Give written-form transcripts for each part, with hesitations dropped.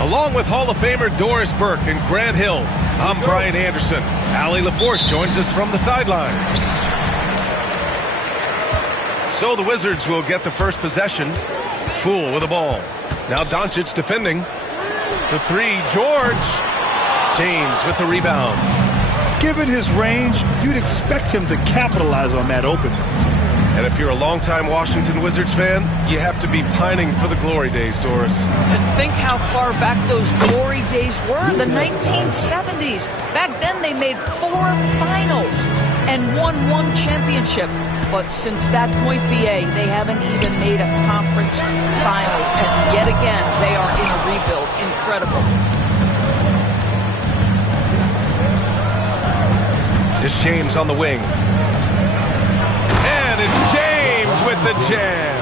Along with Hall of Famer Doris Burke and Grant Hill, I'm Brian Anderson. Allie LaForce joins us from the sidelines. So the Wizards will get the first possession. Poole with the ball. Now Doncic defending. The three, George. James with the rebound. Given his range, you'd expect him to capitalize on that opening. And if you're a longtime Washington Wizards fan, you have to be pining for the glory days, Doris. And think how far back those glory days were, the 1970s. Back then they made 4 finals and won 1 championship. But since that point, BA, they haven't even made a conference finals. And yet again, they are in a rebuild. Incredible. It's James on the wing. And it's James with the jam.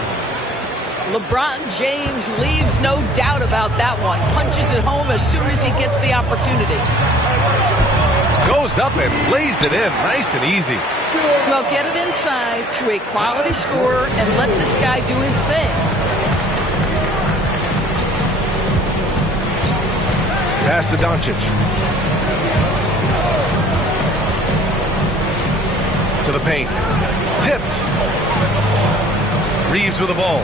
LeBron James leaves no doubt about that one. Punches it home as soon as he gets the opportunity. Goes up and lays it in. Nice and easy. Well, get it inside to a quality scorer and let this guy do his thing. Pass to Doncic. To the paint. Tipped. Reeves with the ball.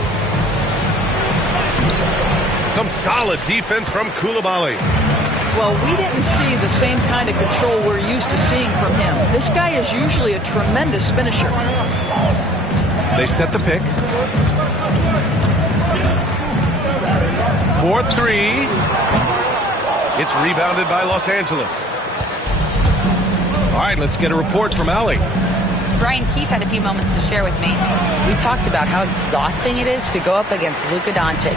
Some solid defense from Coulibaly. Well, we didn't see the same kind of control we're used to seeing from him. This guy is usually a tremendous finisher. They set the pick. 4-3. It's rebounded by Los Angeles. All right, let's get a report from Allie. Brian Keefe had a few moments to share with me. We talked about how exhausting it is to go up against Luka Doncic.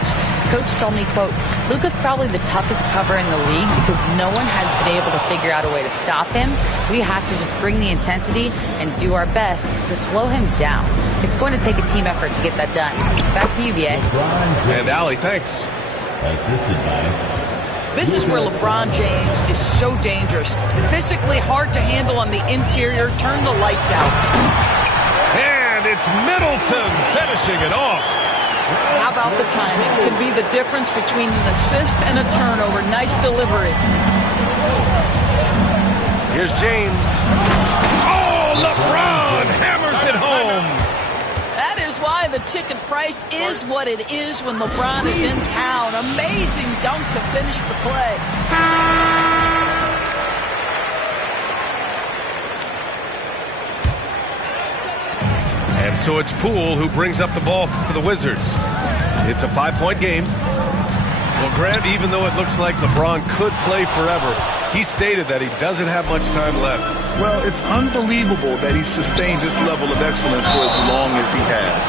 Coach told me, quote, Luka's probably the toughest cover in the league because no one has been able to figure out a way to stop him. We have to just bring the intensity and do our best to slow him down. It's going to take a team effort to get that done. Back to you, BA. And Allie, thanks. Assisted by... This is where LeBron James is so dangerous. Physically hard to handle on the interior. Turn the lights out. And it's Middleton finishing it off. How about the timing? Could be the difference between an assist and a turnover. Nice delivery. Here's James. Oh, LeBron hammers it home. That is why the ticket price is what it is when LeBron is in town. Amazing dunk to finish the play. So it's Poole who brings up the ball for the Wizards. It's a 5-point game. Well, Grant, even though it looks like LeBron could play forever, he stated that he doesn't have much time left. Well, it's unbelievable that he's sustained this level of excellence for as long as he has.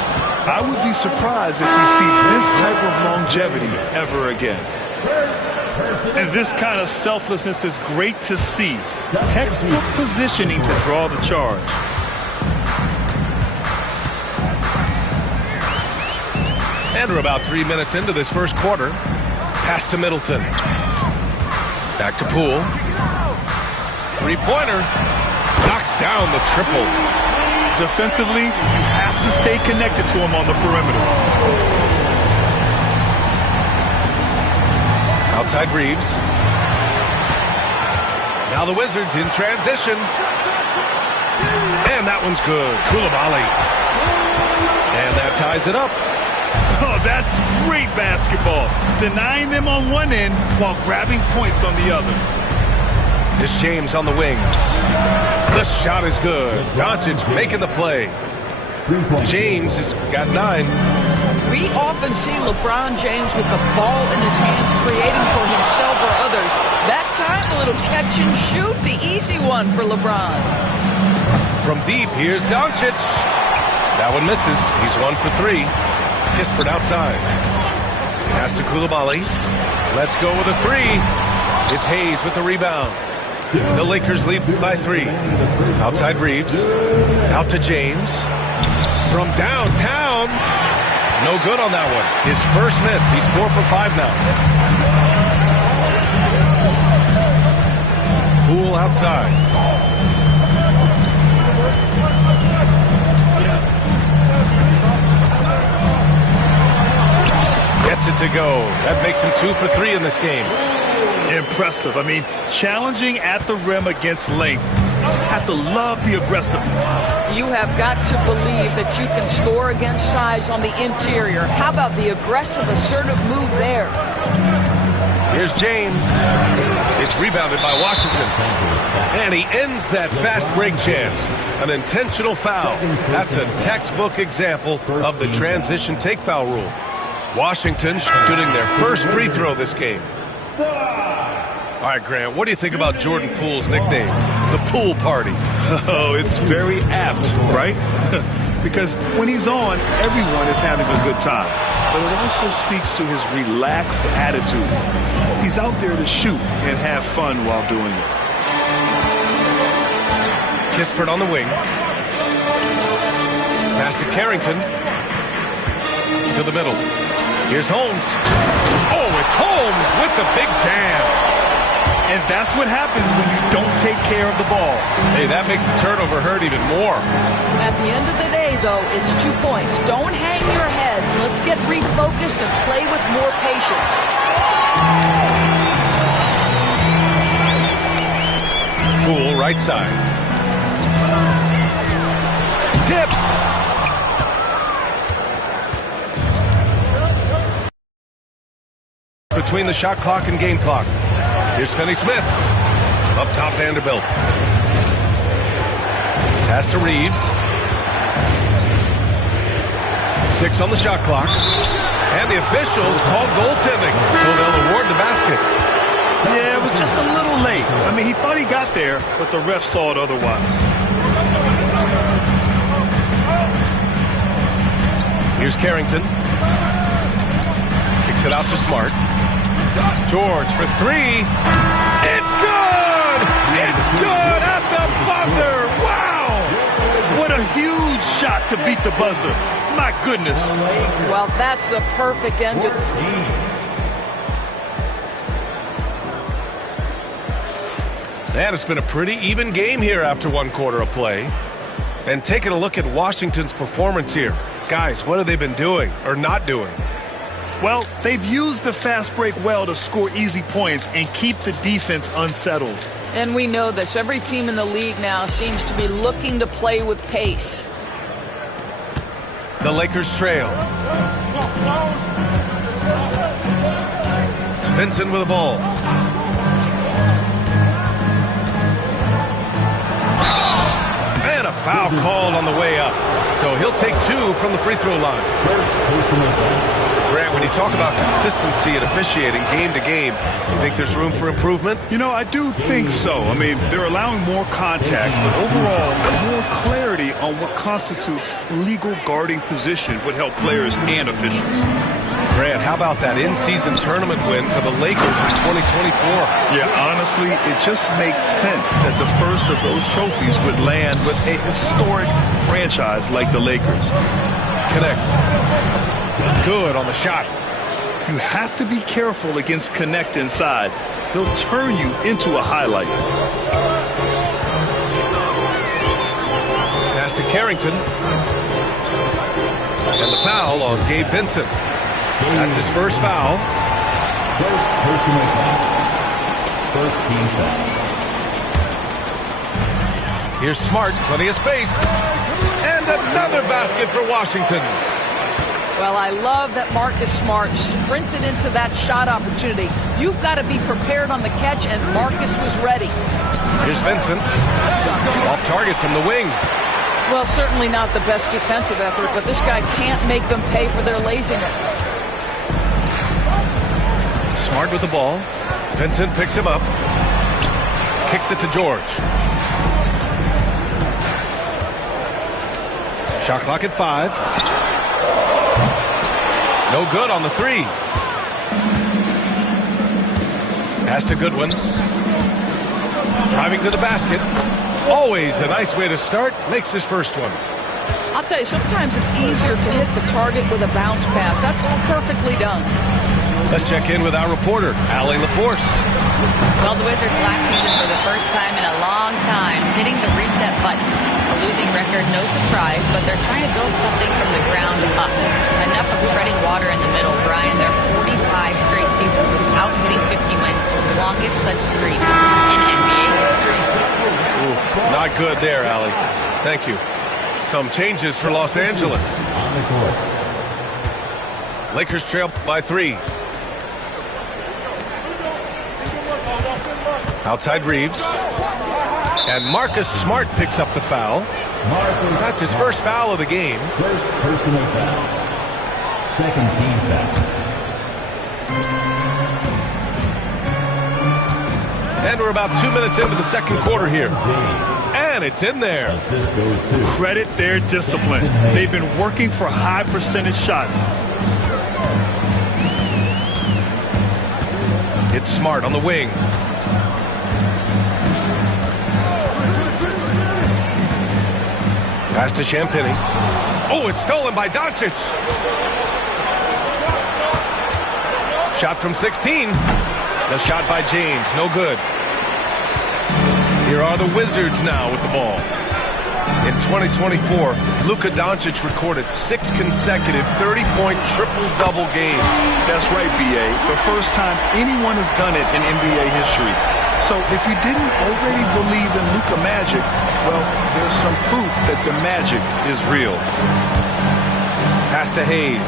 I would be surprised if we see this type of longevity ever again. And this kind of selflessness is great to see. Textbook positioning to draw the charge. And we're about 3 minutes into this first quarter. Pass to Middleton. Back to Poole. Three-pointer. Knocks down the triple. Defensively, you have to stay connected to him on the perimeter. Outside Reeves. Now the Wizards in transition. And that one's good. Coulibaly. And that ties it up. Oh, that's great basketball. Denying them on one end while grabbing points on the other. It's James on the wing. The shot is good. Doncic making the play. James has got 9. We often see LeBron James with the ball in his hands creating for himself or others. That time, a little catch and shoot, the easy one for LeBron. From deep, here's Doncic. That one misses. He's 1 for 3. Kispert outside. Pass to Coulibaly. Let's go with a 3. It's Hayes with the rebound. The Lakers lead by 3. Outside Reeves. Out to James. From downtown. No good on that one. His first miss. He's 4 for 5 now. Poole outside. Gets it to go. That makes him 2 for 3 in this game. Impressive. I mean, challenging at the rim against length. You just have to love the aggressiveness. You have got to believe that you can score against size on the interior. How about the aggressive, assertive move there? Here's James. It's rebounded by Washington. And he ends that fast break chance. An intentional foul. That's a textbook example of the transition take foul rule. Washington shooting their first free throw this game. All right, Grant, what do you think about Jordan Poole's nickname, the Poole Party? Oh, it's very apt, right? Because when he's on, everyone is having a good time. But it also speaks to his relaxed attitude. He's out there to shoot and have fun while doing it. Kispert on the wing. Pass to Carrington. To the middle. Here's Holmes. Oh, it's Holmes with the big jam. And that's what happens when you don't take care of the ball. Hey, that makes the turnover hurt even more. At the end of the day, though, it's 2 points. Don't hang your heads. Let's get refocused and play with more patience. Poole, right side. Tipped. Between the shot clock and game clock. Here's Finney-Smith. Up top, Vanderbilt. Pass to Reeves. 6 on the shot clock. And the officials called goaltending, so they'll award the basket. Yeah, it was just a little late. I mean, he thought he got there, but the ref saw it otherwise. Here's Carrington. Kicks it out to Smart. George for 3. It's good! It's good at the buzzer! Wow! What a huge shot to beat the buzzer. My goodness. Well, that's the perfect end to... And it's been a pretty even game here after 1 quarter of play. And taking a look at Washington's performance here. Guys, what have they been doing or not doing? Well, they've used the fast break well to score easy points and keep the defense unsettled. And we know this. Every team in the league now seems to be looking to play with pace. The Lakers trail. Vincent with the ball. And a foul called on the way up. So he'll take 2 from the free throw line. First personal foul. Grant, when you talk about consistency and officiating game to game, you think there's room for improvement? You know, I do think so. I mean, they're allowing more contact, but overall, more clarity on what constitutes legal guarding position would help players and officials. Grant, how about that in-season tournament win for the Lakers in 2024? Yeah, honestly, it just makes sense that the first of those trophies would land with a historic franchise like the Lakers. Connect. Good on the shot. You have to be careful against Connect inside. He'll turn you into a highlight. Pass to Carrington. And the foul on Gabe Vincent. That's his first foul. First personal foul. First team foul. Here's Smart, plenty of space. And another basket for Washington. Well, I love that Marcus Smart sprinted into that shot opportunity. You've got to be prepared on the catch, and Marcus was ready. Here's Vincent. Off target from the wing. Well, certainly not the best defensive effort, but this guy can't make them pay for their laziness. Smart with the ball. Vincent picks him up. Kicks it to George. Shot clock at 5. No good on the 3. Pass to Goodwin. Driving to the basket. Always a nice way to start. Makes his first one. I'll tell you, sometimes it's easier to hit the target with a bounce pass. That's perfectly done. Let's check in with our reporter, Allie LaForce. Well, the Wizards last season for the first time in a long time hitting the reset button. A losing record, no surprise, but they're trying to build something from the ground up. Enough of treading water in the middle, Brian. They're 45 straight seasons without hitting 50 wins, the longest such streak in NBA history. Ooh, not good there, Allie. Thank you. Some changes for Los Angeles. On the court. Lakers trail by 3. Outside Reeves. And Marcus Smart picks up the foul. That's his first foul of the game. First personal foul. Second team foul. And we're about 2 minutes into the second quarter here. And it's in there. Assist goes to. Credit their discipline. They've been working for high percentage shots. It's Smart on the wing. Pass to Champagny. Oh, it's stolen by Doncic. Shot from 16. The shot by James, no good. Here are the Wizards now with the ball. In 2024, Luka Doncic recorded 6 consecutive 30-point triple-double games. That's right, B.A. The first time anyone has done it in NBA history. So if you didn't already believe in Luka Magic, well, there's some proof that the magic is real. Pass to Hayes.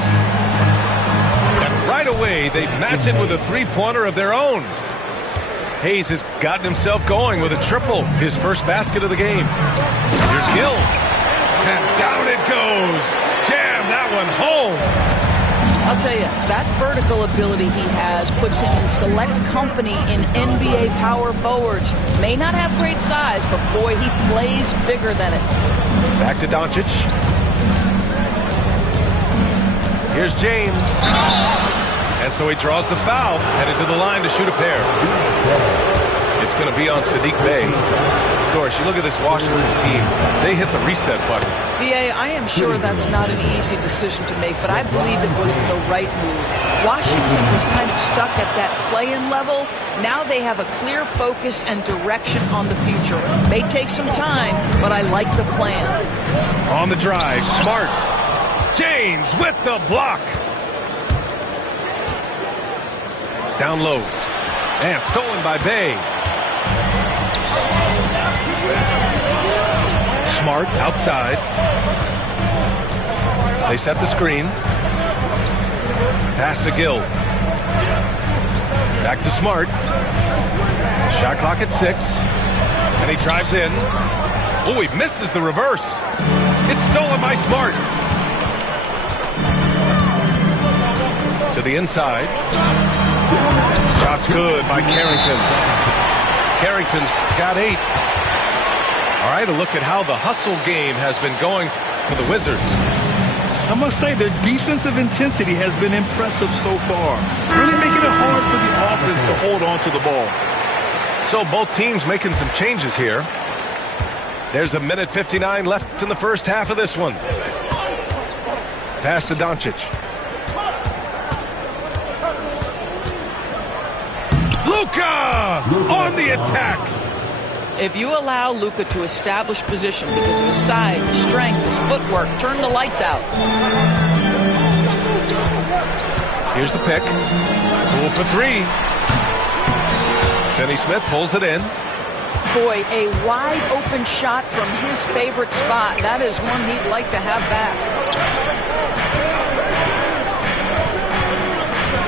And right away, they match it with a three-pointer of their own. Hayes has gotten himself going with a triple, his first basket of the game. Here's Gill. And down it goes. Jam that one home. I'll tell you, that vertical ability he has puts him in select company in NBA power forwards. May not have great size, but boy, he plays bigger than it. Back to Doncic. Here's James. And so he draws the foul, headed to the line to shoot a pair. It's going to be on Saddiq Bey. Of course, you look at this Washington team, they hit the reset button. B.A., I am sure that's not an easy decision to make, but I believe it was the right move. Washington was kind of stuck at that play-in level. Now they have a clear focus and direction on the future. May take some time, but I like the plan. On the drive, Smart. James with the block. Down low. And stolen by Bey. Smart outside. They set the screen. Pass to Gill. Back to Smart. Shot clock at 6. And he drives in. Oh, he misses the reverse. It's stolen by Smart. To the inside. Shot's good by Carrington. Carrington's got 8. All right, a look at how the hustle game has been going for the Wizards. I must say their defensive intensity has been impressive so far. Really making it hard for the offense to hold on to the ball. So both teams making some changes here. There's a minute 59 left in the first half of this one. Pass to Doncic. Luka on the attack. If you allow Luka to establish position because of his size, his strength, his footwork, turn the lights out. Here's the pick. Cool for 3. Finney-Smith pulls it in. Boy, a wide open shot from his favorite spot. That is one he'd like to have back.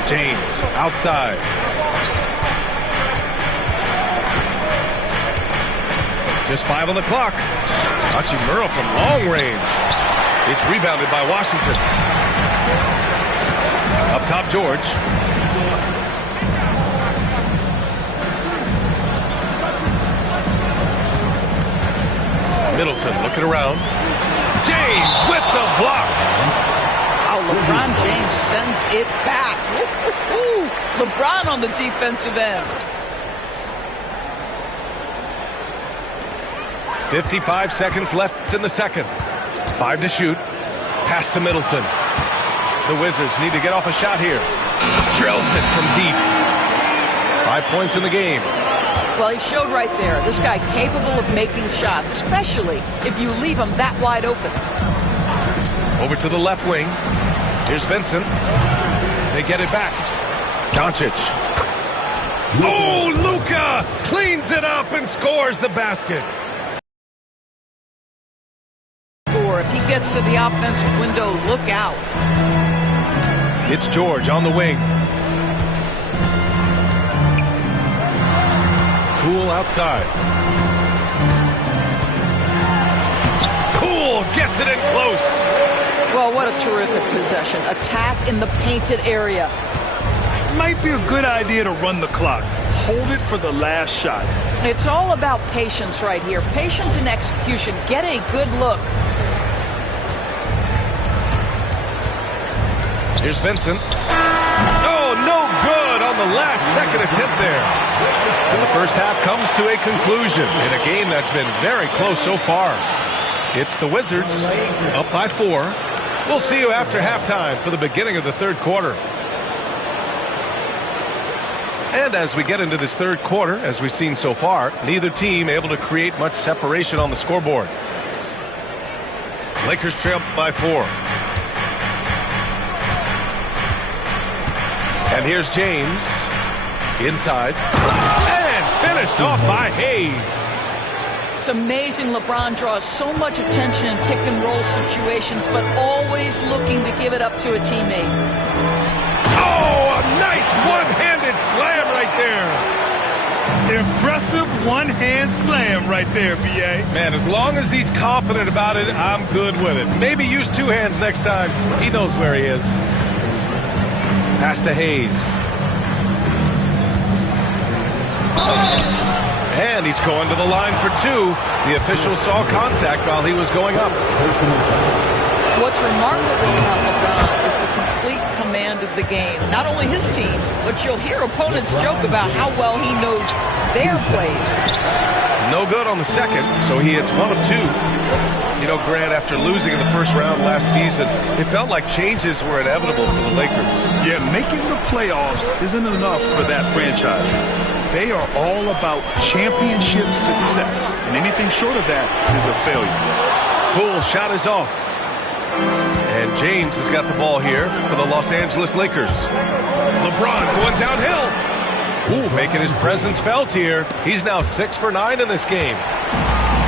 James outside. Just 5 on the clock. Hachimura from long range. It's rebounded by Washington. Up top, George. Middleton looking around. James with the block. Oh, LeBron James sends it back. Woo-hoo-hoo. LeBron on the defensive end. 55 seconds left in the second. 5 to shoot. Pass to Middleton. The Wizards need to get off a shot here. Drills it from deep. 5 points in the game. Well, he showed right there. This guy capable of making shots, especially if you leave him that wide open. Over to the left wing. Here's Vincent. They get it back. Doncic. Oh, Luka cleans it up and scores the basket. If he gets to the offensive window, look out. It's George on the wing. Poole outside. Poole gets it in close. Well, what a terrific possession. Attack in the painted area. Might be a good idea to run the clock. Hold it for the last shot. It's all about patience right here. Patience and execution. Get a good look. Here's Vincent. Oh, no good on the last second attempt there. And the first half comes to a conclusion in a game that's been very close so far. It's the Wizards up by 4. We'll see you after halftime for the beginning of the third quarter. And as we get into this third quarter, as we've seen so far, neither team able to create much separation on the scoreboard. Lakers trail by 4. And here's James inside and finished off by Hayes. It's amazing LeBron draws so much attention in pick and roll situations, but always looking to give it up to a teammate. Oh, a nice one-handed slam right there. Impressive one-hand slam right there, B.A. Man, as long as he's confident about it, I'm good with it. Maybe use 2 hands next time. He knows where he is. Pass to Hayes. And he's going to the line for 2. The official saw contact while he was going up. What's remarkable about LeBron is the complete command of the game. Not only his team, but you'll hear opponents joke about how well he knows their plays. No good on the second, so he hits 1 of 2. You know, Grant, after losing in the first round last season, it felt like changes were inevitable for the Lakers. Yeah, making the playoffs isn't enough for that franchise. They are all about championship success, and anything short of that is a failure. Poole's shot is off. And James has got the ball here for the Los Angeles Lakers. LeBron going downhill. Ooh, making his presence felt here. He's now 6 for 9 in this game.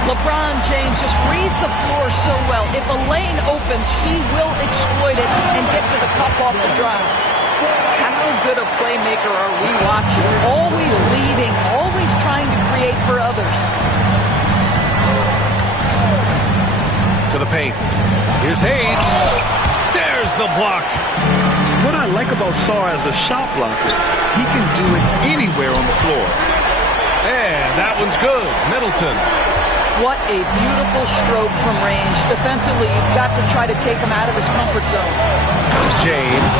LeBron James just reads the floor so well. If a lane opens, he will exploit it and get to the cup off the drive. How good a playmaker are we watching? Always leading, always trying to create for others. paint. Here's Hayes. There's the block. What I like about Sarr as a shot blocker, he can do it anywhere on the floor. And that one's good. Middleton. What a beautiful stroke from range. Defensively, you've got to try to take him out of his comfort zone. James.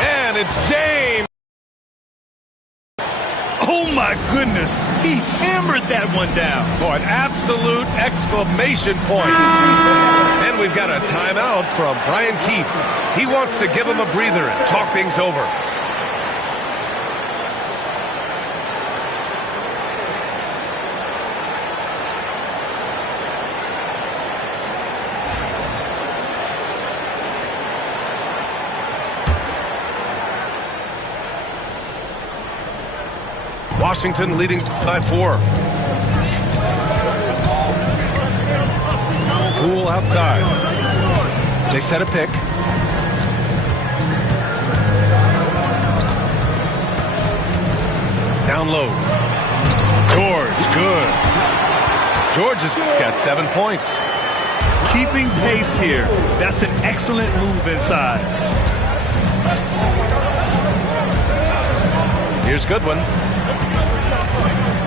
And it's James. Oh my goodness, he hammered that one down. Oh, an absolute exclamation point. And we've got a timeout from Brian Keefe. He wants to give him a breather and talk things over. Washington leading by 4. Poole outside. They set a pick. Down low. George, good. George has got 7 points. Keeping pace here. That's an excellent move inside. Here's Goodwin.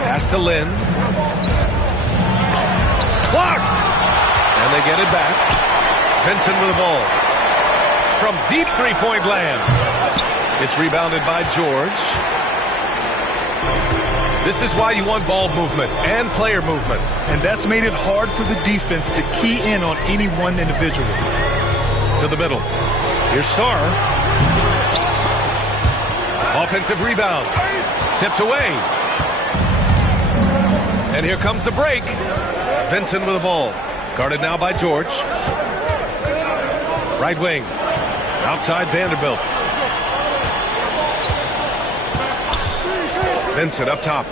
Pass to Lynn. Blocked! And they get it back. Vincent with the ball. From deep three-point land. It's rebounded by George. This is why you want ball movement and player movement. And that's made it hard for the defense to key in on any one individual. To the middle. Here's Sarr. Offensive rebound. Tipped away. And here comes the break. Vincent with the ball. Guarded now by George. Right wing. Outside Vanderbilt. Vincent up top.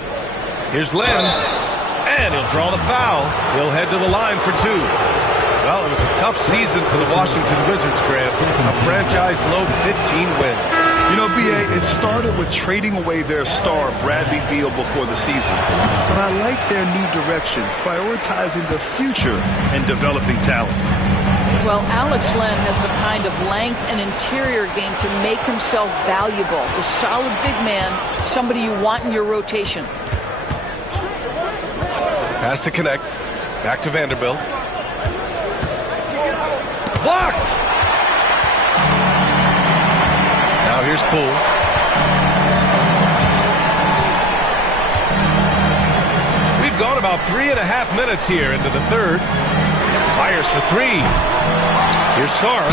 Here's Lynn. And he'll draw the foul. He'll head to the line for 2. Well, it was a tough season for the Washington Wizards, Grant. A franchise low 15 wins. You know, B.A., it started with trading away their star, Bradley Beal, before the season. But I like their new direction, prioritizing the future and developing talent. Well, Alex Len has the kind of length and interior game to make himself valuable. A solid big man, somebody you want in your rotation. Pass to connect. Back to Vanderbilt. Blocked! Now here's Poole. We've gone about 3.5 minutes here into the third. Fires for 3. Here's Sarr.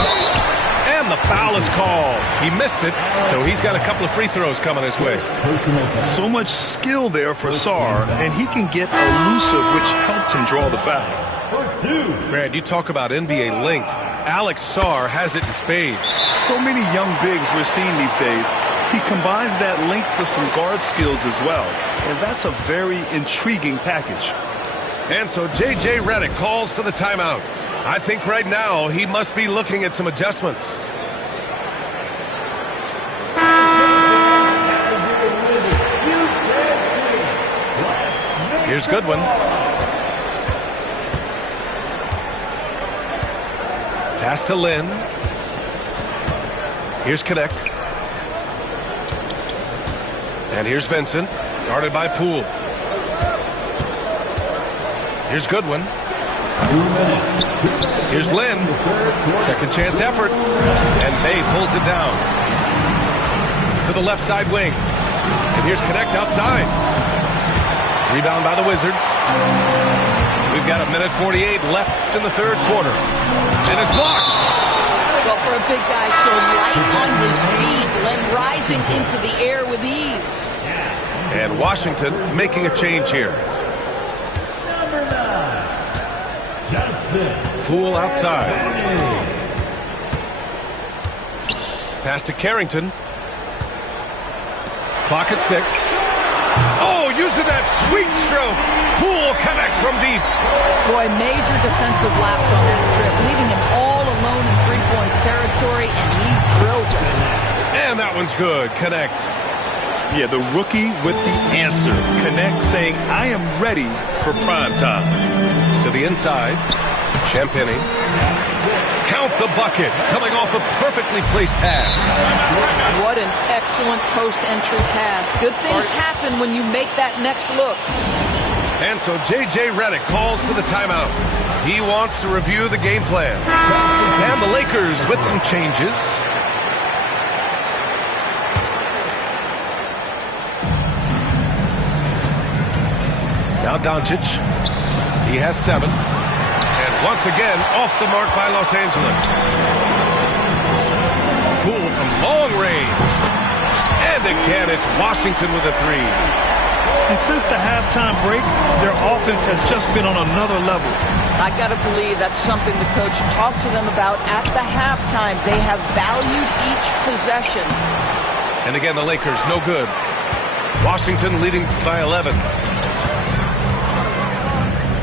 And the foul is called. He missed it, so he's got a couple of free throws coming his way. So much skill there for Sarr, and he can get elusive, which helped him draw the foul. Grant, you talk about NBA length. Alex Sarr has it in spades. So many young bigs we're seeing these days. He combines that length with some guard skills as well, and that's a very intriguing package. And so J.J. Redick calls for the timeout. I think right now he must be looking at some adjustments. Here's Goodwin. Pass to Lynn. Here's Connect. And here's Vincent, guarded by Poole. Here's Goodwin. Here's Lynn. Second chance effort. And Bay pulls it down. To the left side wing. And here's Connect outside. Rebound by the Wizards. We've got 1:48 left in the third quarter. And it's blocked. Well, for a big guy so light on his feet, Len rising into the air with ease. And Washington making a change here. Poole outside. Pass to Carrington. Clock at 6. Oh, using that sweet stroke. Poole connects from deep. Boy, major defensive lapse on that trip, leaving him all alone in three-point territory, and he drills it. And that one's good. Connect. Yeah, the rookie with the answer. Connect saying, I am ready for prime time. To the inside. Champagnie. Count the bucket. Coming off a perfectly placed pass. What an excellent post-entry pass. Good things happen when you make that next look. And so J.J. Redick calls for the timeout. He wants to review the game plan. And the Lakers with some changes. Now Doncic. He has 7. And once again, off the mark by Los Angeles. Poole from long range. And again, it's Washington with a 3. And since the halftime break, their offense has just been on another level. I got to believe that's something the coach talked to them about at the halftime. They have valued each possession. And again, the Lakers, no good. Washington leading by 11.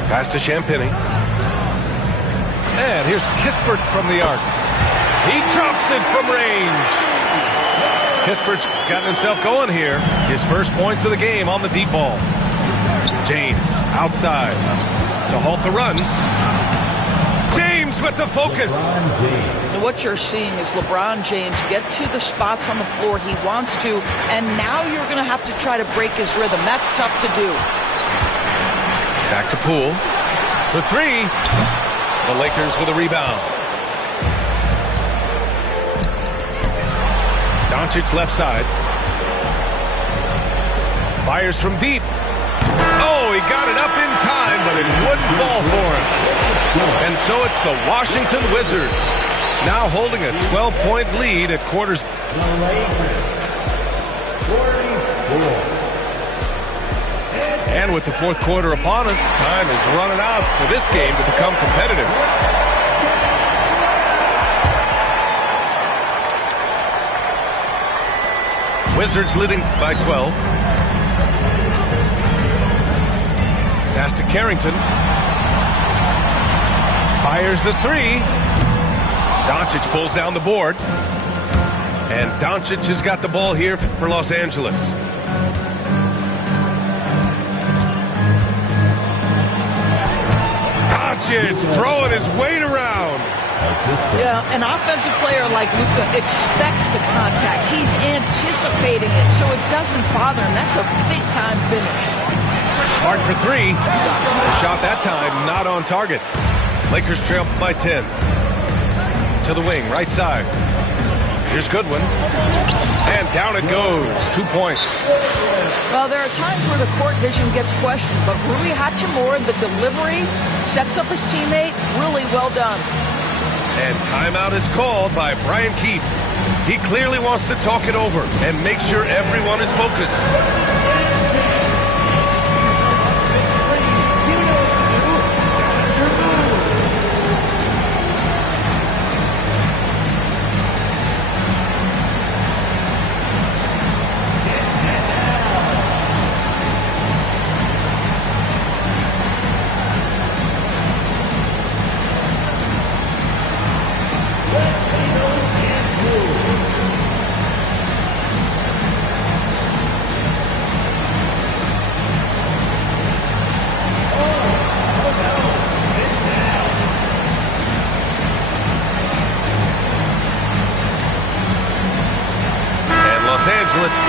Pass to Champagnie. And here's Kispert from the arc. He drops it from range. Kispert's gotten himself going here. His first points of the game on the deep ball. James outside to halt the run. James with the focus. And what you're seeing is LeBron James get to the spots on the floor he wants to, and now you're going to have to try to break his rhythm. That's tough to do. Back to Poole for 3. The Lakers with a rebound. Doncic left side. Fires from deep. Oh, he got it up in time, but it wouldn't fall for him. And so it's the Washington Wizards now holding a 12-point lead at quarters. And with the fourth quarter upon us, time is running out for this game to become competitive. Wizards leading by 12. Pass to Carrington. Fires the 3. Doncic pulls down the board. And Doncic has got the ball here for Los Angeles. Doncic throwing his weight around. Yeah, an offensive player like Luka expects the contact. He's anticipating it, so it doesn't bother him. That's a big-time finish. Smart for 3. The shot that time not on target. Lakers trail by 10. To the wing, right side. Here's Goodwin. And down it goes. 2 points. Well, there are times where the court vision gets questioned, but Rui Hachimura, the delivery, sets up his teammate. Really well done. And timeout is called by Brian Keefe. He clearly wants to talk it over and make sure everyone is focused.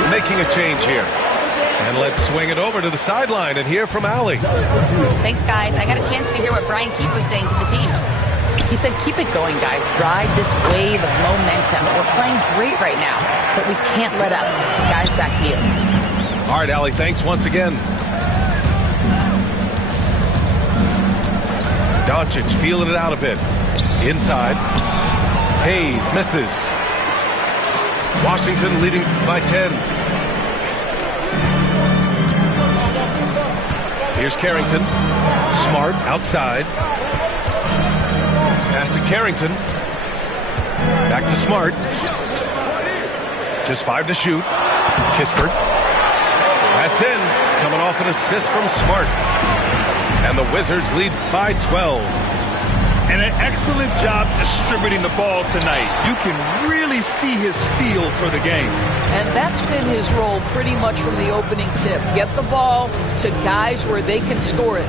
Making a change here. And let's swing it over to the sideline and hear from Allie. Thanks, guys. I got a chance to hear what Brian Keefe was saying to the team. He said, keep it going, guys. Ride this wave of momentum. We're playing great right now, but we can't let up. Guys, back to you. All right, Allie, thanks once again. Doncic feeling it out a bit. Inside. Hayes misses. Washington leading by 10. Here's Carrington. Smart outside. Pass to Carrington. Back to Smart. Just 5 to shoot. Kispert. That's in. Coming off an assist from Smart. And the Wizards lead by 12. And an excellent job distributing the ball tonight. You can really see his feel for the game. And that's been his role pretty much from the opening tip. Get the ball to guys where they can score it.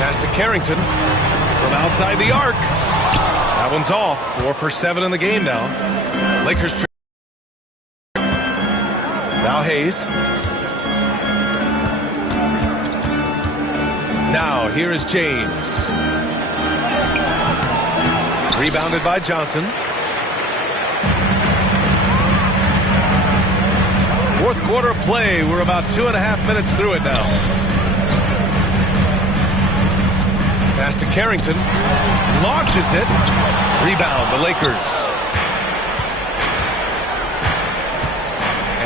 Pass to Carrington from outside the arc. That one's off. 4 for 7 in the game now. Lakers. Now Hayes. Now here is James. Rebounded by Johnson. Fourth quarter play. We're about 2.5 minutes through it now. Pass to Carrington. Launches it. Rebound, the Lakers.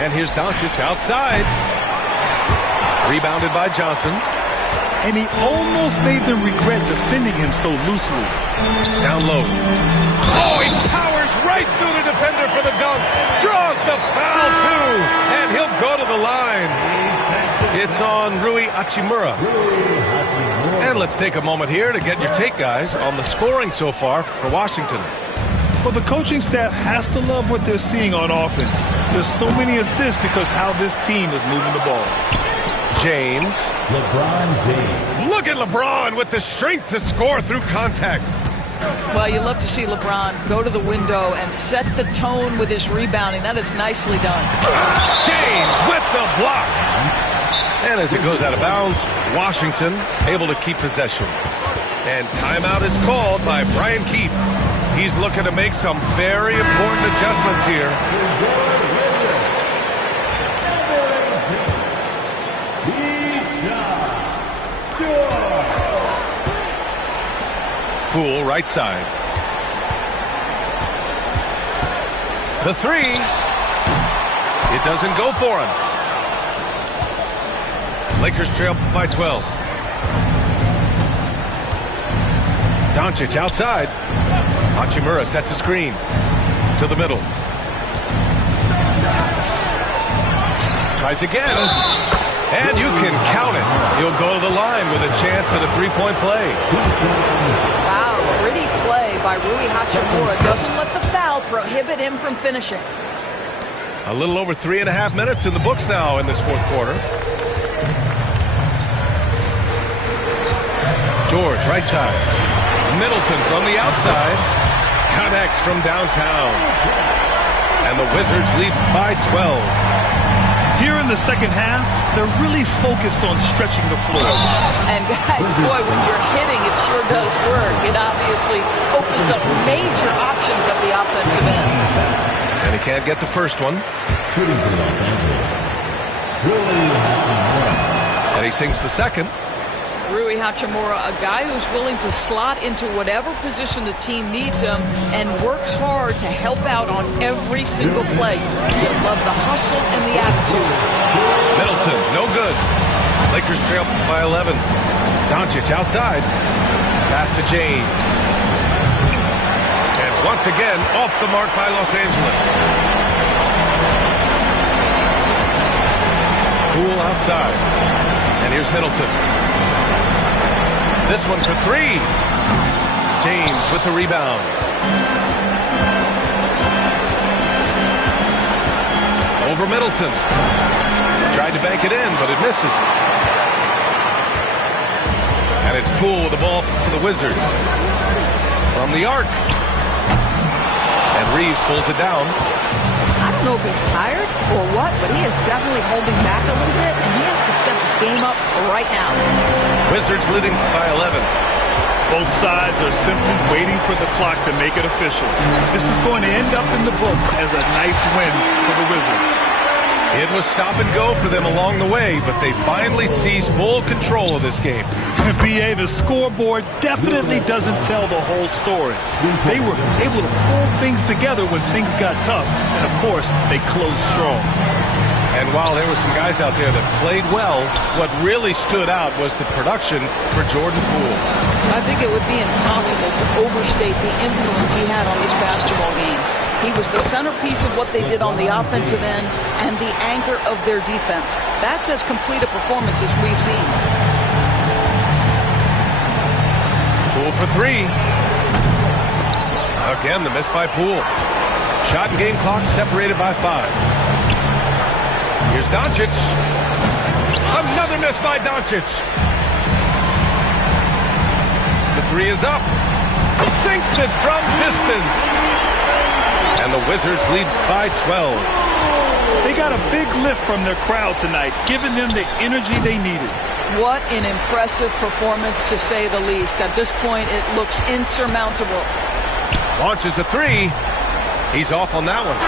And here's Doncic outside. Rebounded by Johnson. And he almost made them regret defending him so loosely. Down low. Oh, he powers right through the defender for the dunk. Draws the foul, too. And he'll go to the line. It's on Rui Hachimura. And let's take a moment here to get your take, guys, on the scoring so far for Washington. Well, the coaching staff has to love what they're seeing on offense. There's so many assists because how this team is moving the ball. James. LeBron James. Look at LeBron with the strength to score through contact. Well, you love to see LeBron go to the window and set the tone with his rebounding. That is nicely done. James with the block. And as it goes out of bounds, Washington able to keep possession. And timeout is called by Brian Keefe. He's looking to make some very important adjustments here. Poole, right side. The three. It doesn't go for him. Lakers trail by 12. Doncic outside. Hachimura sets a screen to the middle. Tries again. And you can count it. He'll go to the line with a chance at a three-point play. Wow, pretty play by Rui Hachimura. Doesn't let the foul prohibit him from finishing. A little over 3.5 minutes in the books now in this fourth quarter. George, right side. Middleton from the outside. Connects from downtown. And the Wizards lead by 12. Here in the second half, they're really focused on stretching the floor. And guys, boy, when you're hitting, it sure does work. It obviously opens up major options at the offensive end. And he can't get the first one. Shooting for Los Angeles. Rui Hachimura. And he sinks the second. Rui Hachimura, a guy who's willing to slot into whatever position the team needs him and works hard to help out on every single play. You love the hustle and the attitude. Middleton, no good. Lakers trail by 11. Doncic outside. Pass to James. And once again, off the mark by Los Angeles. Poole outside. And here's Middleton. This one for three. James with the rebound. Over Middleton. Tried to bank it in, but it misses. And it's Poole with the ball for the Wizards. From the arc. And Reeves pulls it down. I don't know if he's tired or what, but he is definitely holding back a little bit, and he has to step his game up right now. Wizards leading by 11. Both sides are simply waiting for the clock to make it official. This is going to end up in the books as a nice win for the Wizards. It was stop and go for them along the way, but they finally seized full control of this game. And BA, the scoreboard definitely doesn't tell the whole story. They were able to pull things together when things got tough. And of course, they closed strong. And while there were some guys out there that played well, what really stood out was the production for Jordan Poole. I think it would be impossible to overstate the influence he had on this basketball game. He was the centerpiece of what they did on the offensive end and the anchor of their defense. That's as complete a performance as we've seen. Poole for three. Again, the miss by Poole. Shot and game clock separated by 5. Here's Doncic. Another miss by Doncic. three is up. Sinks it from distance. And the Wizards lead by 12. They got a big lift from their crowd tonight, giving them the energy they needed. What an impressive performance, to say the least. At this point, it looks insurmountable. Launches a three. He's off on that one.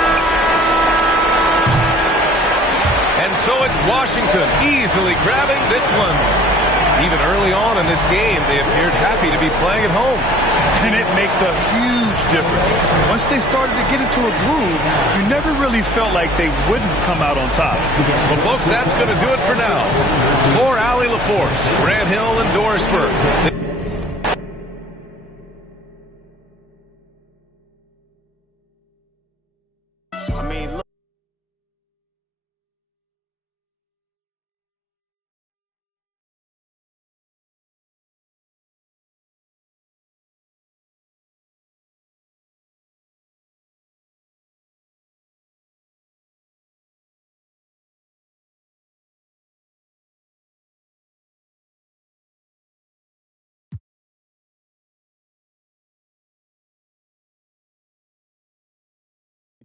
And so it's Washington easily grabbing this one. Even early on in this game, they appeared happy to be playing at home. And it makes a huge difference. Once they started to get into a groove, you never really felt like they wouldn't come out on top. Well, folks, that's going to do it for now. For Allie LaForce, Grant Hill, and Doris Burke.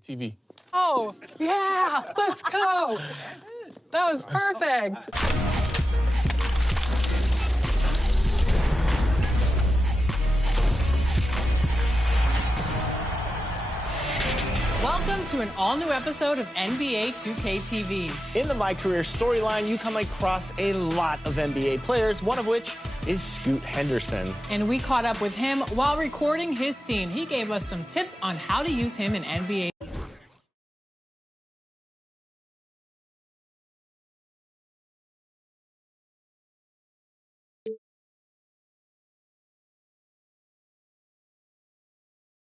TV. Oh, yeah, let's go. That was perfect. Welcome to an all-new episode of NBA 2K TV. In the My Career storyline, you come across a lot of NBA players, one of which is Scoot Henderson. And we caught up with him while recording his scene. He gave us some tips on how to use him in NBA